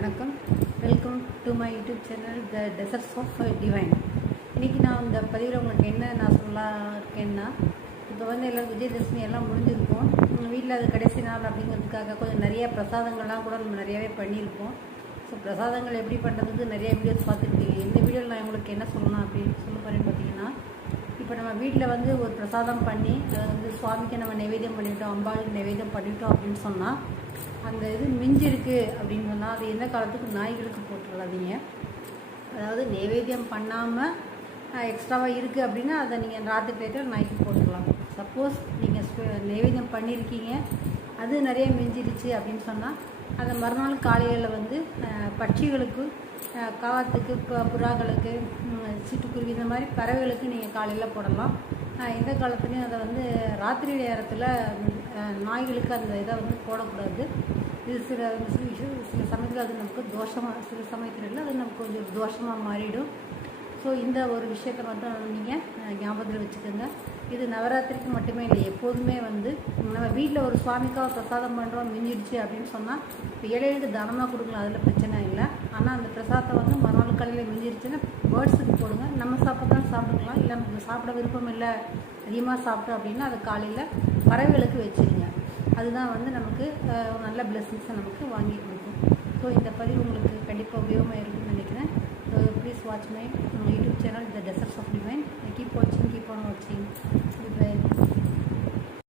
வணக்கம். Welcome to my YouTube channel the desserts of divine இன்றைக்கி நான் இந்த பதிவில் உங்களுக்கு என்ன நான் சொல்ல இருக்கேன்னா இப்போ வந்து எல்லாம் விஜயதசமி எல்லாம் முடிஞ்சிருக்கும். வீட்டில் அது கடைசி நாள் அப்படிங்கிறதுக்காக கொஞ்சம் நிறைய பிரசாதங்கள்லாம் கூட நம்ம நிறையவே பண்ணியிருக்கோம் ஸோ பிரசாதங்கள் எப்படி பண்ணுறதுக்கு நிறைய வீடியோஸ் பார்த்துருக்கீங்க இந்த வீடியோவில் நான் உங்களுக்கு என்ன சொல்லணும் அப்படின்னு சொல்ல இப்போ நம்ம வீட்டில் வந்து ஒரு பிரசாதம் பண்ணி அதை வந்து சுவாமிக்கு நம்ம நைவேத்தியம் பண்ணிட்டோம் அம்பாளுக்கு நைவேத்தியம் பண்ணிட்டோம் அப்படின்னு சொன்னால் அந்த இது மிஞ்சிருக்கு அப்படின்னு சொன்னால் அது எந்த காலத்துக்கு நாய்களுக்கு போட்டுடாதீங்க அதாவது நைவேத்தியம் பண்ணாமல் எக்ஸ்ட்ராவாக இருக்குது அப்படின்னா அதை நீங்கள் ராத்திரி டயத்தில் நாய்க்கு போட்டுக்கலாம். சப்போஸ் நீங்கள் நைவேத்தியம் பண்ணியிருக்கீங்க அது நிறைய மிஞ்சிடுச்சு அப்படின்னு சொன்னால் அதை மறுநாள் காலையில் வந்து பட்சிகளுக்கு அஹ், புறாக்களுக்கு சிட்டு குருவி இந்த மாதிரி பறவைகளுக்கு நீங்கள் காலையில் போடலாம். எந்த காலத்துலேயும் அதை வந்து ராத்திரி நேரத்தில் நாய்களுக்கு அந்த இதை வந்து போடக்கூடாது. இது சில சில சில சமயத்தில் அது நமக்கு தோஷமாக சில சமயத்தில் இல்லை அது நமக்கு கொஞ்சம் தோஷமாக மாறிடும். ஸோ இந்த ஒரு விஷயத்தை மட்டும் நீங்கள் ஞாபகத்தில் வச்சுக்கோங்க. இது நவராத்திரிக்கு மட்டுமே இல்லை எப்போதுமே வந்து நம்ம வீட்டில் ஒரு சுவாமிக்காக பிரசாதம் பண்ணுறோம் மிஞ்சிடுச்சு அப்படின்னு சொன்னால் இப்போ ஏழைகளுக்கு தானமாக கொடுக்கலாம் அதில் பிரச்சனை இல்லை. ஆனால் அந்த பிரசாதத்தை வந்து மறுநாள் காலையில் மிஞ்சிடுச்சுன்னா பேர்ட்ஸுக்கு போடுங்க. நம்ம சாப்பிட்றதான் சாப்பிட்டுக்கலாம் இல்லை நம்ம சாப்பிட விருப்பம் இல்லை அதிகமாக சாப்பிட்டோம் அப்படின்னா அது காலையில் பறவைகளுக்கு வச்சுருங்க. அதுதான் வந்து நமக்கு நல்ல பிளெஸிங்ஸை நமக்கு வாங்கி கொடுக்கும். ஸோ இந்த பதிவு உங்களுக்கு கண்டிப்பாக உபயோகமாக இருக்கும். So please watch my YouTube channel the desserts of divine keep வாட்சிங் கீப் ஆன் வாட்சிங்